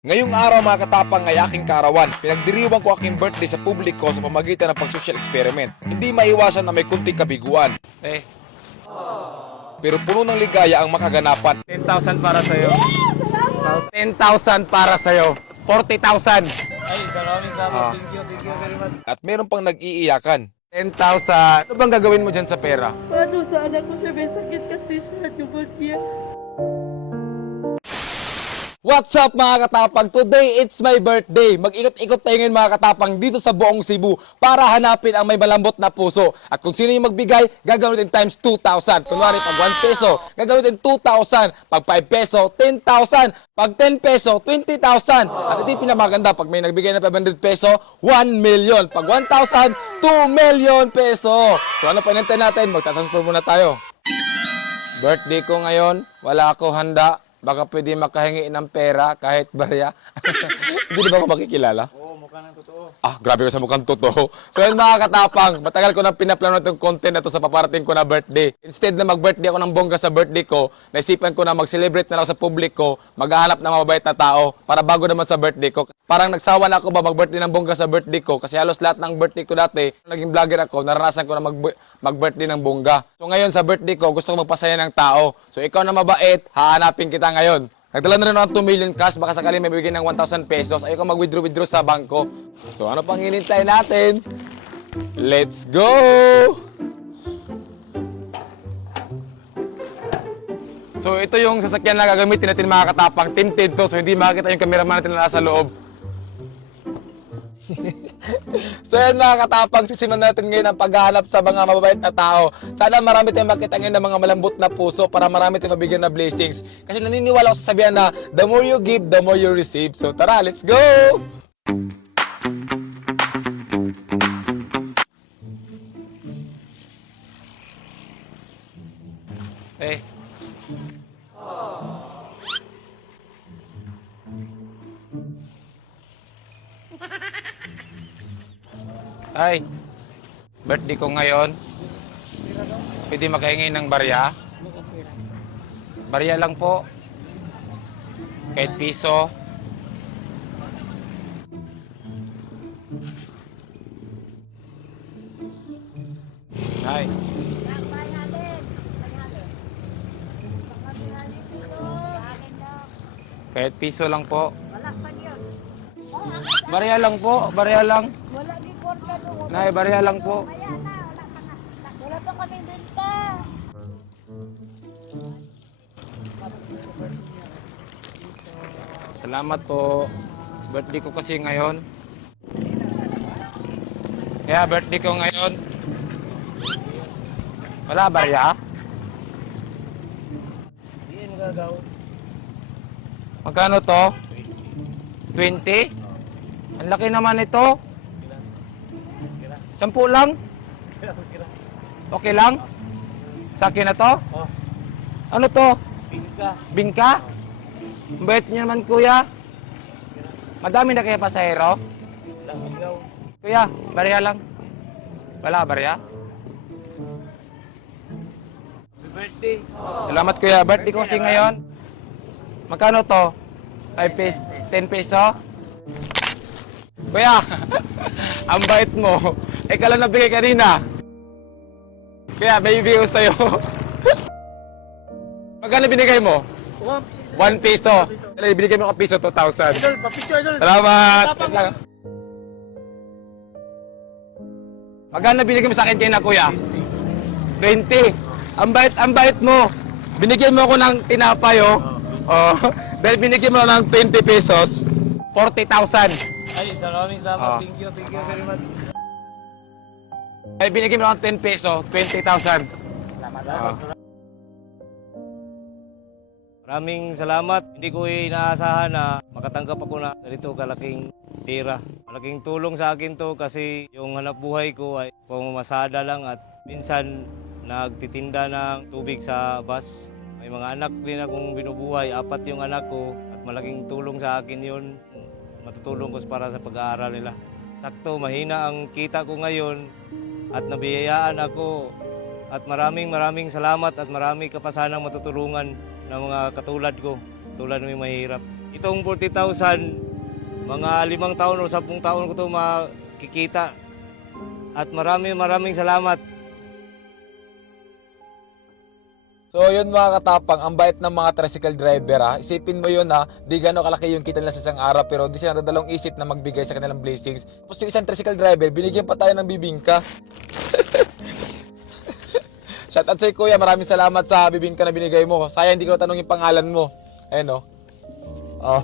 Ngayong araw mga katapang ay aking kaarawan. Pinagdiriwang ko aking birthday sa publiko sa pamagitan ng pag-social experiment. Hindi maiwasan na may kunting kabiguan. Pero puno ng ligaya ang makaganapan. 10,000 para sa'yo. 10,000 para sa'yo. 40,000. Ay, maraming salamat. Thank you very much. At meron pang nag-iiyakan. 10,000. Ano bang gagawin mo dyan sa pera? Paano sa anak ko siya may sakit kasi siya pneumonia. What's up mga katapang? Today, it's my birthday. Mag-ikot-ikot tayo ngayon mga katapang dito sa buong Cebu para hanapin ang may malambot na puso. At kung sino yung magbigay, gagawin times 2,000. Kunwari, pag 1 peso, gagawin 2,000. Pag 5 peso, 10,000. Pag 10 peso, 20,000. At ito yung pinamaganda. Pag may nagbigay na 500 peso, 1 million. Pag 1,000, 2 million peso. So ano pa hinintay natin? Magtatransfer muna tayo. Birthday ko ngayon, wala ako handa. Baka pwede makahingi ng pera kahit barya. Hindi ba ako makikilala? Oo, mukha ng totoo. Ah, grabe ko sa mukhang totoo. So yun mga katapang, matagal ko nang pinaplano itong content na to sa paparating ko na birthday. Instead na mag-birthday ako ng bongga sa birthday ko, naisipan ko na mag-celebrate na lang sa publiko, maghahanap ng mababait na tao para bago naman sa birthday ko. Parang nagsawa na ako ba mag-birthday ng bongga sa birthday ko kasi halos lahat ng birthday ko dati, naging vlogger ako, naranasan ko na mag-birthday ng bongga. So ngayon sa birthday ko, gusto ko magpasaya ng tao. So ikaw na mabait, hahanapin kita ngayon. Nagdala na rin ako ng 2 million cash, baka sakali may bibigyan ng 1,000 pesos. Ayoko mag-withdraw sa bangko. So ano pang hinintay natin? Let's go! So ito yung sasakyan na gagamitin natin mga katapang. Tinted to, so hindi makikita yung cameraman natin na nasa loob. So yan mga katapang, sisimulan natin ngayon ang paghahanap sa mga mababait na tao. Sana marami tayong makita ngayon ng mga malambot na puso para marami tayong mabigyan na blessings. Kasi naniniwala ako sa sabihan na the more you give, the more you receive. So tara, let's go! Eh. Ay, birthday ko ngayon. Pwede makahingi ng barya? Barya lang po. Kahit piso. Ay. Kahit piso lang po. Barya lang po, barya lang. Wala di porta doon. Nay, barya lang po. Wala pa kami benta. Salamat po. Birthday ko kasi ngayon. Kaya birthday ko ngayon. Wala barya? Hindi mo gagaw. Magkano to? 20? Ang laki naman ito. 10 lang? Okay lang? Sa akin na to? Oh, Ano to? bingka. Bingka? Ang bait niyo naman kuya. Madami na kaya pasahero? Lang ikaw. Kuya, barya lang. Wala barya? Happy birthday. Salamat kuya. Birthday ko kasi ngayon. Magkano to? 5 pesos? 10 peso? Kuya, ang bait mo. Ikaw lang nabigay kanina. Kuya, may ibigay ko sa'yo. Magkano binigay mo? 1 peso. Binigay mo ko piso, 2,000. Idol, pa-picture idol. Salamat. Magkano binigay mo sa akin kayo na kuya? 20. Ang bait mo. Binigyan mo ako ng tinapay, oh. Oh. Dahil binigyan mo ng 20 pesos, 40,000. Ay, maraming salamat. Ah. Thank you very much. Dahil binigyan mo ng 10 peso, 20,000. Salamat. Ah. Maraming salamat. Hindi ko inaasahan na makatanggap ako na ganito kalaking pera. Malaking tulong sa akin to kasi yung hanap buhay ko ay pumamasada lang at minsan nagtitinda ng tubig sa bus. May mga anak din akong binubuhay, 4 yung anak ko at malaking tulong sa akin yun. Matutulong ko para sa pag-aaral nila. Sakto, mahina ang kita ko ngayon at nabiyayaan ako at maraming salamat at marami ka pa sanang matutulungan ng mga katulad ko, tulad ng mahirap. Itong 40,000, mga 5 taon o 10 taon ko ito makikita. At maraming salamat. So yun mga katapang, ang bait ng mga tricycle driver ha. Isipin mo yun ha, di gano'ng kalaki yung kita nila sa isang araw pero di sila nadalawang isip na magbigay sa kanilang blessings. Tapos yung isang tricycle driver, binigyan pa tayo ng bibingka. Shout out sa'yo kuya, maraming salamat sa bibingka na binigay mo. Sayang hindi ko natanong yung pangalan mo. Ayun o. Oh.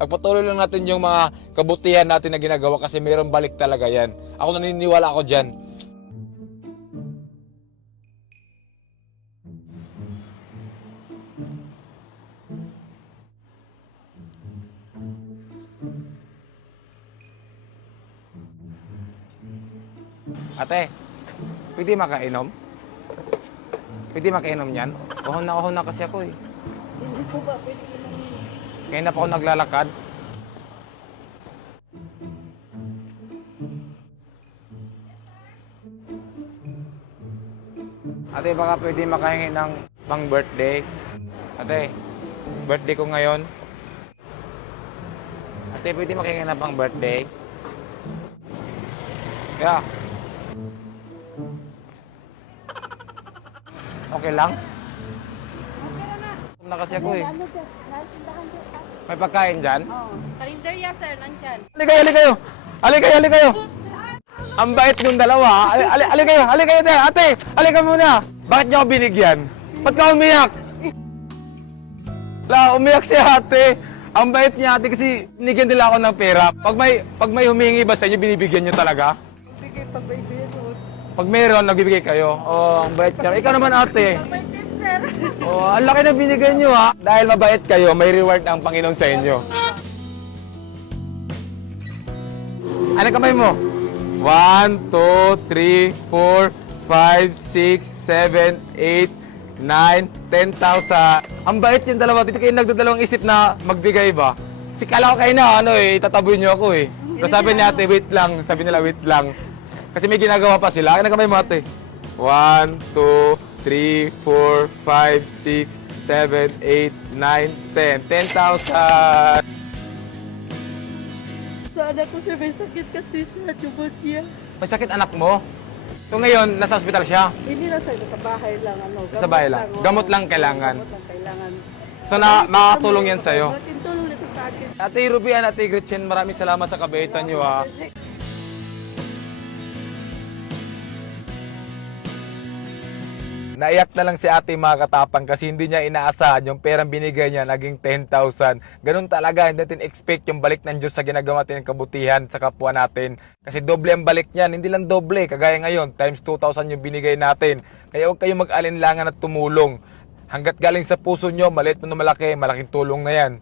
Pagpatuloy lang natin yung mga kabutihan natin na ginagawa kasi mayroong balik talaga yan. Ako naniniwala ako dyan. Ate, pwede makainom? Pwede makainom yan? Uhon na kasi ako eh. Hindi po ba pwede inom? Kaya na pa ako naglalakad. Ate, baka pwede makahingi ng pang birthday. Ate, birthday ko ngayon. Ate, pwede makahingi ng pang birthday. Kaya, okay lang? Na kasi ako eh. Ano dyan? Nasindahan dyan. May pagkain dyan? Oo. Karinderya, sir, nandyan. Ali kayo! Ang bait yung dalawa. Ali kayo, ate! Ali ka muna! Bakit niyo ako binigyan? Ba't ka umiyak? Umiyak si ate. Ang bait niya ate kasi binigyan nila ako ng pera. Pag may humingi ba sa inyo, binibigyan niyo talaga? Bigay pag may biro. Pag meron, nagbibigay kayo. Oh, ang bait niya. Ikaw naman ate. May tip, sir. Oh, ang laki na binigay niyo ha. Dahil mabait kayo, may reward ang Panginoon sa inyo. Ano kamay mo? 1, 2, 3, 4, 5, 6, 7, 8, 9, 10,000. Ang bait yung dalawa. Dito kayo nagdadalawang isip na magbigay ba? Kasi kala ko kayo na, itataboy niyo ako eh. Pero sabi ni ate, wait lang. Sabi nila, wait lang. Kasi may ginagawa pa sila. Ano kamay mo ate? 1, 2, 3, 4, 5, 6, 7, 8, 9, 10. 10,000. Sa anak ko sir, may sakit kasi siya. Pneumonia. May sakit anak mo? So ngayon, nasa ospital siya? Hindi na sir, sa bahay lang. Sa bahay lang? oo. Gamot lang kailangan? Gamot lang kailangan. So makakatulong yan sa'yo? Malaking tulong nito sa akin. Ate Ruby and Ate Gretchen, maraming salamat sa kabaitan niyo ha. Naiyak na lang si ate mga katapang kasi hindi niya inaasahan yung perang binigay niya naging 10,000. Ganun talaga, hindi natin expect yung balik ng Diyos sa ginagawa natin ng kabutihan sa kapwa natin. Kasi doble ang balik niyan, hindi lang doble, kagaya ngayon, times 2,000 yung binigay natin. Kaya huwag kayong mag-alinlangan at tumulong. Hanggat galing sa puso nyo, maliit mo na malaki, malaking tulong na yan.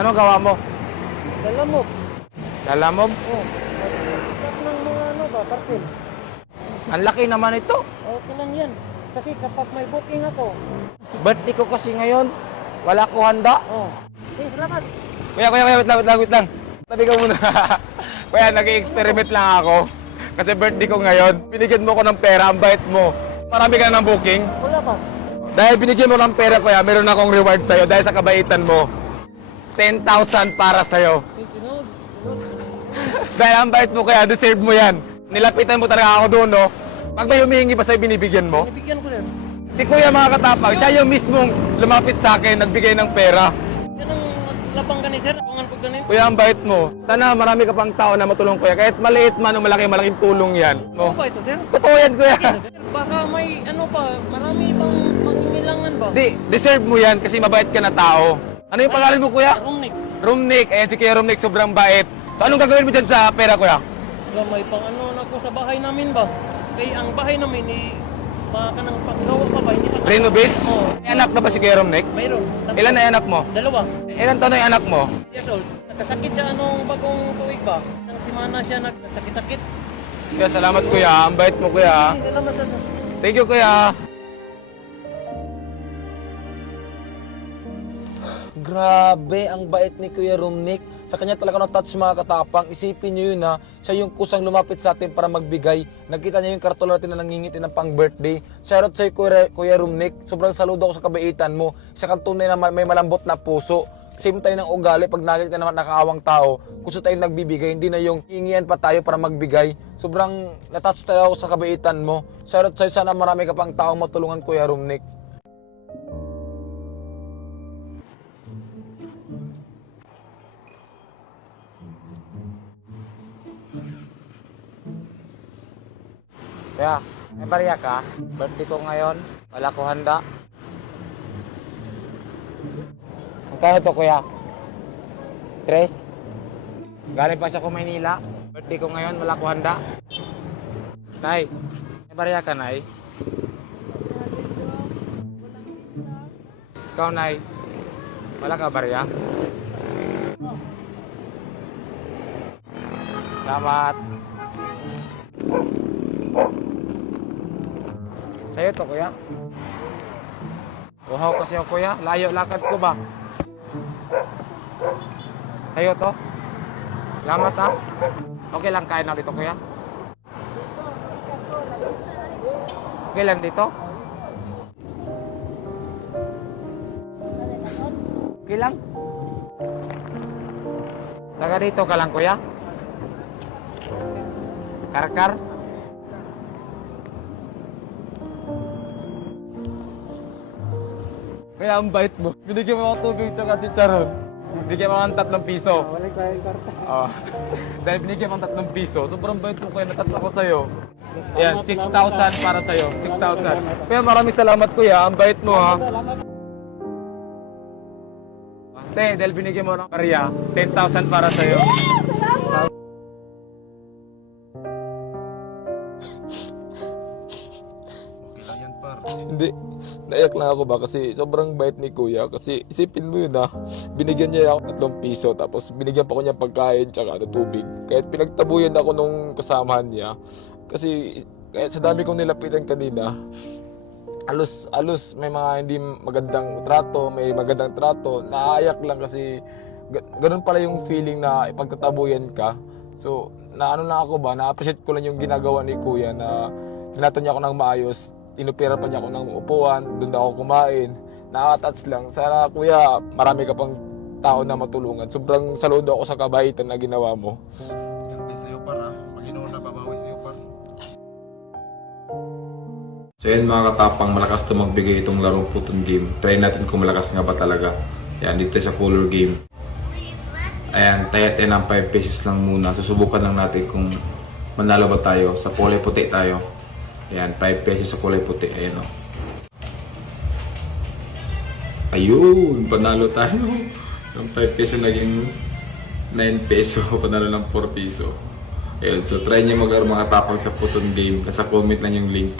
Anong gawa mo? Dalamog. Lalamog? Oo. Sarap ng mga parcel. Ang laki naman ito. Okay lang yan. Kasi kapag may booking ako. Birthday ko kasi ngayon. Wala ko handa. Oh. Okay, salamat. Kuya, wait lang. Tabi ka muna. Kuya, nag-i-experiment lang ako. Kasi birthday ko ngayon. Binigyan mo ko ng pera, ang bait mo. Marami ka ng booking. Wala pa. Dahil binigyan mo ng pera, kuya, meron akong reward sa'yo dahil sa kabaitan mo. 10,000 para sa'yo. Dahil ang bait mo kaya, deserve mo yan. Nilapitan mo talaga ako doon, no? Pag may humihingi ba sa'yo, binibigyan mo? Bigyan ko rin. Si kuya mga katapang, siya yung mismong lumapit sa akin, nagbigay ng pera. Yan ang labang gani sir. Tungan ko gani. Kuya, ang bait mo. Sana marami ka pang tao na matulong kuya. Kahit maliit man o malaking tulong yan. Ano No? ba ito sir? Totoo yan, kuya. Baka may ano pa, marami pang pangingilangan ba? Di, deserve mo yan kasi mabait ka na tao. Ano yung pangalan mo, kuya? Rumnik. Rumnik. Ayan si Kuya Rumnik, sobrang bait. So, anong gagawin mo dyan sa pera, kuya? Wala, may pang ano na ako sa bahay namin ba? Kaya ang bahay namin baka nang paggawa pa ba? Hindi pa. Renovate? Oo. May anak na ba si Kuya Rumnik? Mayroon. Ilan na yung anak mo? Dalawa. Ilan taon na yung anak mo? Years old. Nagkasakit siya anong bagong tuwig ba? Isang simana siya nagsakit-sakit. Kuya, salamat, kuya. Ang bait mo, kuya. Hindi naman sir. Thank you, kuya. Grabe, ang bait ni Kuya Rumnik. Sa kanya talaga na-touch mga katapang. Isipin nyo yun ha. Siya yung kusang lumapit sa atin para magbigay. Nakita niya yung karton natin na nangingiti ng pang birthday. Shoutout sa'yo Kuya Rumnik. Sobrang saludo ako sa kabaitan mo. Isa kang tunay na may malambot na puso. Same tayo ng ugali pag nakikita naman nakaawang tao. Gusto tayong nagbibigay. Hindi na yung hingian pa tayo para magbigay. Sobrang na-touch tayo ako sa kabaitan mo. Shoutout sa'yo. Sana marami ka pang taong matulungan Kuya Rumnik. Kuya, may barya ka? Birthday ko ngayon. Wala ko handa. Magkano to, kuya? 3? Galing pa siya ko Maynila. Birthday ko ngayon, wala ko handa. Nay, may barya ka, Nay? Ikaw, Nay? Wala ka barya? Salamat. Sa'yo to, kuya. Uhaw kasi ako, kuya. Layo lakad ko ba? Sa'yo to. Salamat, ha. Okay lang kain na dito, kuya. Okay lang dito. Okay lang. Taga dito ka lang, kuya. Karkar. Kaya ang bait mo. Binigyan mo ako tubig tsaka chicharon. Binigyan mo ako ng 3 piso. Wala kayong karta. Dahil binigyan mo ng 3 piso, sobrang bait mo kaya natats ako sa'yo. Yan, 6,000 para sa'yo. 6,000. Kaya maraming salamat kuya, ang bait mo ha. Te, dahil binigyan mo ng barya, 10,000 para sa'yo. Hindi, naiyak lang ako ba kasi sobrang bait ni kuya. Kasi isipin mo yun binigyan niya ako 3 piso tapos binigyan pa ko niya pagkain tsaka tubig. Kahit pinagtabuyan ako nung kasamahan niya. Kasi kahit sa dami kong nilapitan kanina, alos may mga hindi magandang trato, may magandang trato. Naayak lang kasi ganun pala yung feeling na ipagtatabuyan ka. So, naano lang ako ba, na-appreciate ko lang yung ginagawa ni kuya na tinato niya ako ng maayos. Inupira pa niya ako ng upuan, doon ako kumain. Nakaka-touch lang. Sana kuya, marami ka pang tao na matulungan. Sobrang saludo ako sa kabaitan na ginawa mo. Hindi sa'yo para, Panginoon na babawi sa'yo para. So yan mga katapang, malakas to magbigay itong larong puton game. Try natin kung malakas nga ba talaga. Yan, dito sa color game. Ayan, tayat ng 5 pesos lang muna. Susubukan lang natin kung manalo ba tayo. Sa kulay puti tayo. Ayan, 5 pesos sa kulay puti. Ayan o. Ayun, panalo tayo. Ang 5 peso naging 9 peso. Panalo ng 4 peso. Ayun, so try nyo mga tapang sa puton game. Nasa comment lang yung link.